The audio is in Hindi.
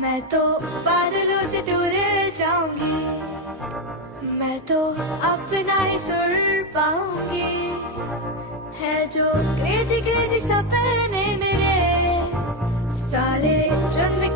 मैं तो बादलों से दूर जाऊंगी, मैं तो अपना ही सुर पाऊंगी। है जो क्रेजी क्रेजी सपने मेरे सारे चुन